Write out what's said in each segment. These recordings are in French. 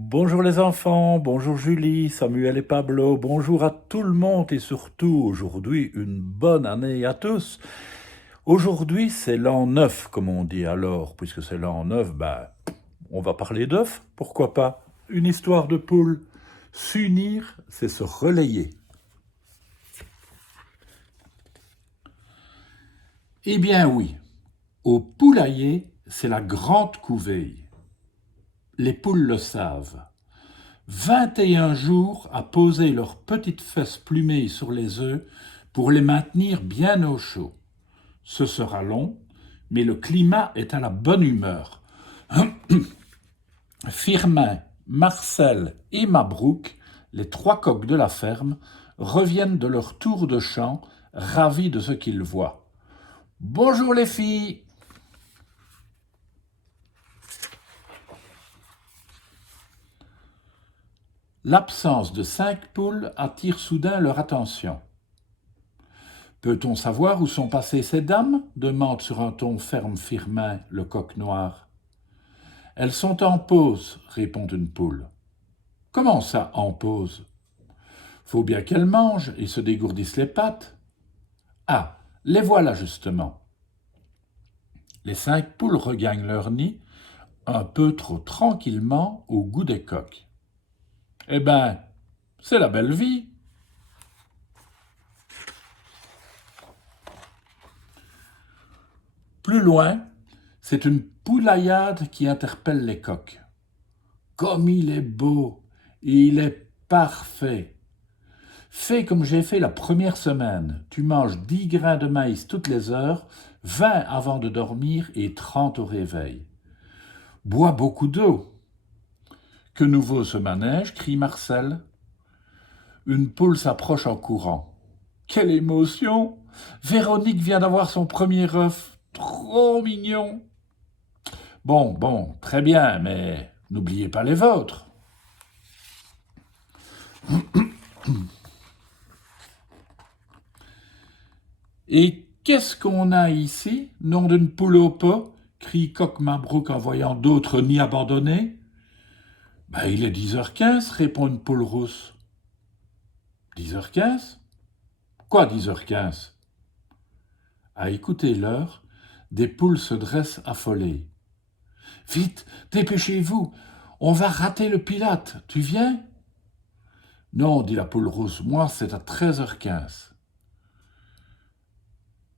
Bonjour les enfants, bonjour Julie, Samuel et Pablo, bonjour à tout le monde et surtout aujourd'hui une bonne année à tous. Aujourd'hui c'est l'an 9 comme on dit, alors puisque c'est l'an 9, on va parler d'œufs, pourquoi pas. Une histoire de poule. S'unir, c'est se relayer. Eh bien oui, au poulailler, c'est la grande couveille. Les poules le savent. 21 jours à poser leurs petites fesses plumées sur les œufs pour les maintenir bien au chaud. Ce sera long, mais le climat est à la bonne humeur. Firmin, Marcel et Mabrouk, les trois coqs de la ferme, reviennent de leur tour de chant, ravis de ce qu'ils voient. Bonjour les filles! L'absence de 5 poules attire soudain leur attention. Peut-on savoir où sont passées ces dames demande sur un ton ferme Firmin, le coq noir. Elles sont en pause, répond une poule. Comment ça, en pause? Faut bien qu'elles mangent et se dégourdissent les pattes. Ah, les voilà justement. Les 5 poules regagnent leur nid, un peu trop tranquillement au goût des coqs. Eh ben, c'est la belle vie. Plus loin, c'est une poulaillade qui interpelle les coqs. Comme il est beau, il est parfait. Fais comme j'ai fait la première semaine. Tu manges 10 grains de maïs toutes les heures, 20 avant de dormir et 30 au réveil. Bois beaucoup d'eau. Que nouveau ce manège, crie Marcel. Une poule s'approche en courant. Quelle émotion! Véronique vient d'avoir son premier œuf. Trop mignon! Bon, très bien, mais n'oubliez pas les vôtres. Et qu'est-ce qu'on a ici, nom d'une poule au pot? Crie Coq Mabrouk en voyant d'autres nids abandonnés. Il est 10h15, répond une poule rousse. 10h15? Quoi 10h15? À écouter l'heure, des poules se dressent affolées. Vite, dépêchez-vous, on va rater le pilote, tu viens? Non, dit la poule rousse, moi c'est à 13h15.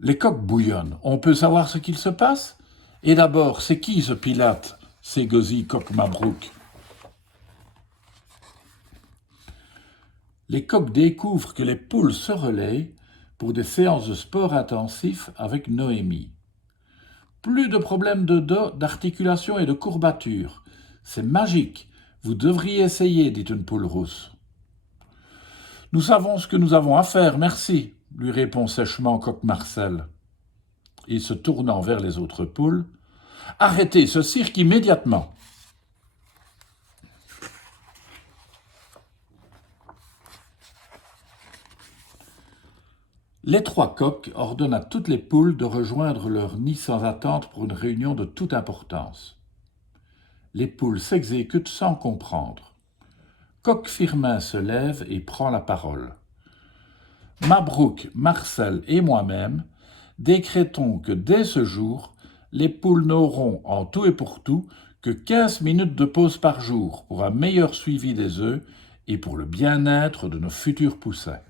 Les coqs bouillonnent, on peut savoir ce qu'il se passe? Et d'abord, c'est qui ce pilote? S'égosille Coq Mabrouk. Les coqs découvrent que les poules se relaient pour des séances de sport intensif avec Noémie. Plus de problèmes de dos, d'articulation et de courbature. C'est magique. Vous devriez essayer, dit une poule rousse. Nous savons ce que nous avons à faire, merci, lui répond sèchement Coq Marcel. Et se tournant vers les autres poules, arrêtez ce cirque immédiatement. Les trois coqs ordonnent à toutes les poules de rejoindre leur nid sans attente pour une réunion de toute importance. Les poules s'exécutent sans comprendre. Coq Firmin se lève et prend la parole. Mabrouk, Marcel et moi-même décrétons que dès ce jour, les poules n'auront en tout et pour tout que 15 minutes de pause par jour pour un meilleur suivi des œufs et pour le bien-être de nos futurs poussins.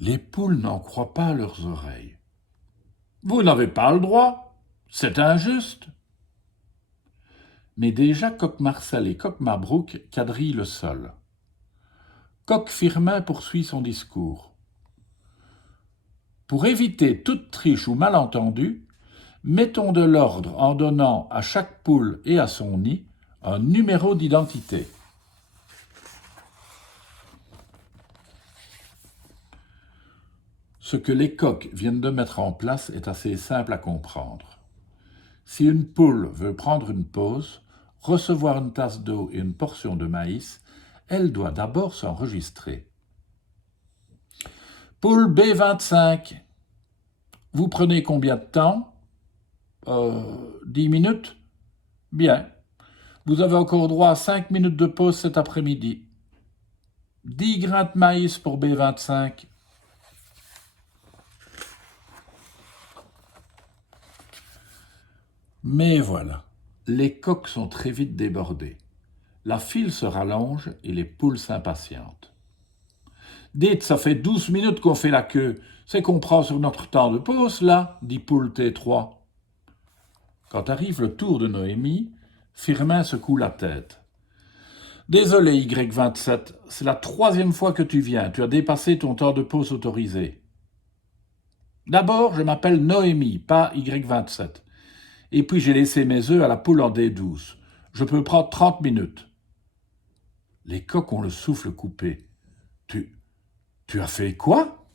Les poules n'en croient pas leurs oreilles. Vous n'avez pas le droit, c'est injuste. Mais déjà Coq Marcel et Coq Mabrouk quadrillent le sol. Coq Firmin poursuit son discours. Pour éviter toute triche ou malentendu, mettons de l'ordre en donnant à chaque poule et à son nid un numéro d'identité. Ce que les coqs viennent de mettre en place est assez simple à comprendre. Si une poule veut prendre une pause, recevoir une tasse d'eau et une portion de maïs, elle doit d'abord s'enregistrer. Poule B25, vous prenez combien de temps? 10 minutes? Bien. Vous avez encore droit à 5 minutes de pause cet après-midi. 10 grains de maïs pour B25. Mais voilà, les coqs sont très vite débordés. La file se rallonge et les poules s'impatientent. Dites, ça fait 12 minutes qu'on fait la queue. C'est qu'on prend sur notre temps de pause, là, dit poule T3. Quand arrive le tour de Noémie, Firmin secoue la tête. Désolé, Y27, c'est la 3e fois que tu viens. Tu as dépassé ton temps de pause autorisé. D'abord, je m'appelle Noémie, pas Y27. Et puis j'ai laissé mes œufs à la poule en D12. Je peux prendre 30 minutes. Les coqs ont le souffle coupé. Tu as fait quoi?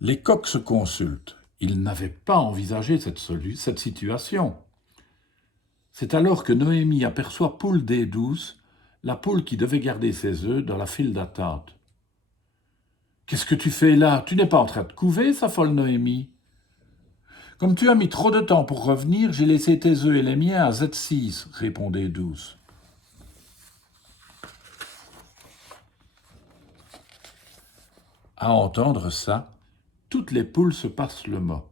Les coqs se consultent. Ils n'avaient pas envisagé cette situation. C'est alors que Noémie aperçoit poule D12, la poule qui devait garder ses œufs dans la file d'attente. « Qu'est-ce que tu fais là? Tu n'es pas en train de couver, s'affole Noémie. »« Comme tu as mis trop de temps pour revenir, j'ai laissé tes œufs et les miens à Z6, répond D12. À entendre ça, toutes les poules se passent le mot.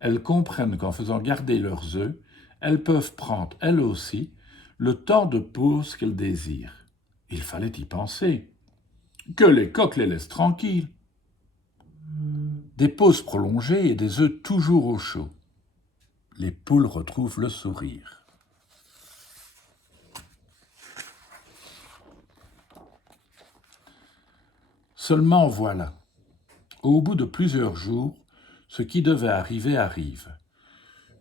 Elles comprennent qu'en faisant garder leurs œufs, elles peuvent prendre, elles aussi, le temps de pause qu'elles désirent. Il fallait y penser. Que les coqs les laissent tranquilles. Des pauses prolongées et des œufs toujours au chaud. Les poules retrouvent le sourire. Seulement voilà, au bout de plusieurs jours, ce qui devait arriver arrive.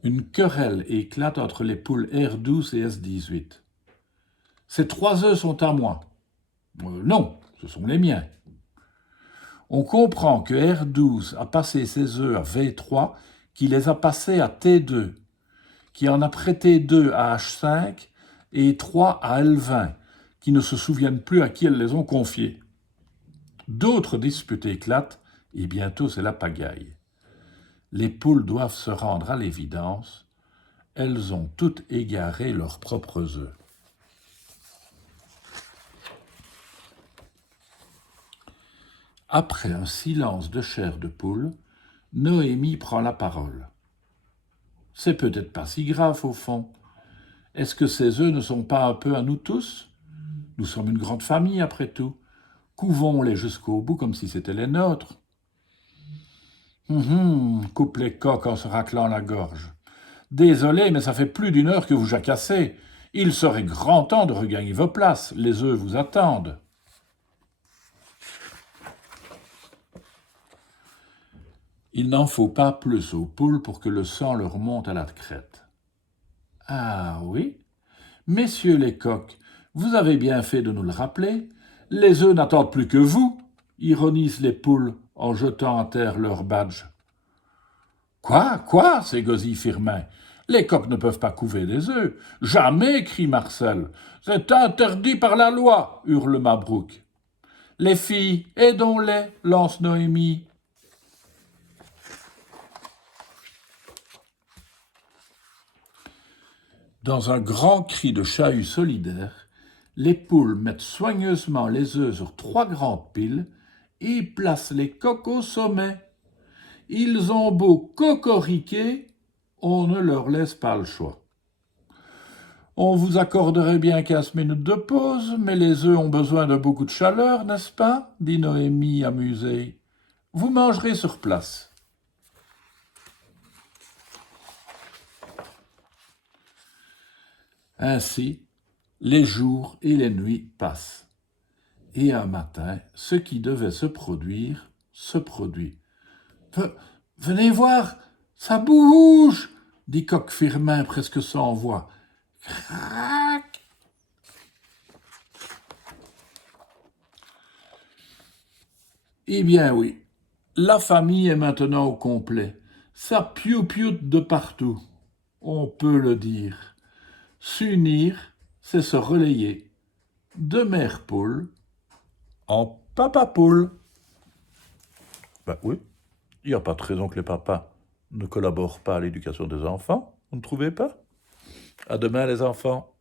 Une querelle éclate entre les poules R12 et S18. Ces 3 œufs sont à moi. Non, ce sont les miens. On comprend que R12 a passé ses œufs à V3, qui les a passés à T2, qui en a prêté 2 à H5 et 3 à L20, qui ne se souviennent plus à qui elles les ont confiés. D'autres disputes éclatent et bientôt c'est la pagaille. Les poules doivent se rendre à l'évidence. Elles ont toutes égaré leurs propres œufs. Après un silence de chair de poule, Noémie prend la parole. C'est peut-être pas si grave au fond. Est-ce que ces œufs ne sont pas un peu à nous tous? Nous sommes une grande famille après tout. Couvons-les jusqu'au bout comme si c'était les nôtres. Coupe les coqs en se raclant la gorge. Désolé, mais ça fait plus d'1 heure que vous jacassez. Il serait grand temps de regagner vos places. Les œufs vous attendent. Il n'en faut pas plus aux poules pour que le sang leur monte à la crête. Ah oui? Messieurs les coqs, vous avez bien fait de nous le rappeler. Les œufs n'attendent plus que vous, ironisent les poules en jetant à terre leur badge. Quoi s'égosille Firmin. Les coqs ne peuvent pas couver des œufs. Jamais, crie Marcel. C'est interdit par la loi, hurle Mabrouk. Les filles, aidons-les, lance Noémie. Dans un grand cri de chahut solidaire, les poules mettent soigneusement les œufs sur 3 grandes piles et placent les coqs au sommet. Ils ont beau cocoriquer, on ne leur laisse pas le choix. On vous accorderait bien 15 minutes de pause, mais les œufs ont besoin de beaucoup de chaleur, n'est-ce pas? Dit Noémie amusée. Vous mangerez sur place. Ainsi, les jours et les nuits passent. Et un matin, ce qui devait se produire, se produit. « Venez voir, ça bouge !» dit Coq Firmin presque sans voix. « Crac !» Eh bien oui, la famille est maintenant au complet. Ça piou-pioute de partout. On peut le dire. S'unir, c'est se relayer. De mère poule en papa poule. Ben oui, il n'y a pas de raison que les papas ne collaborent pas à l'éducation des enfants. Vous ne trouvez pas? À demain, les enfants.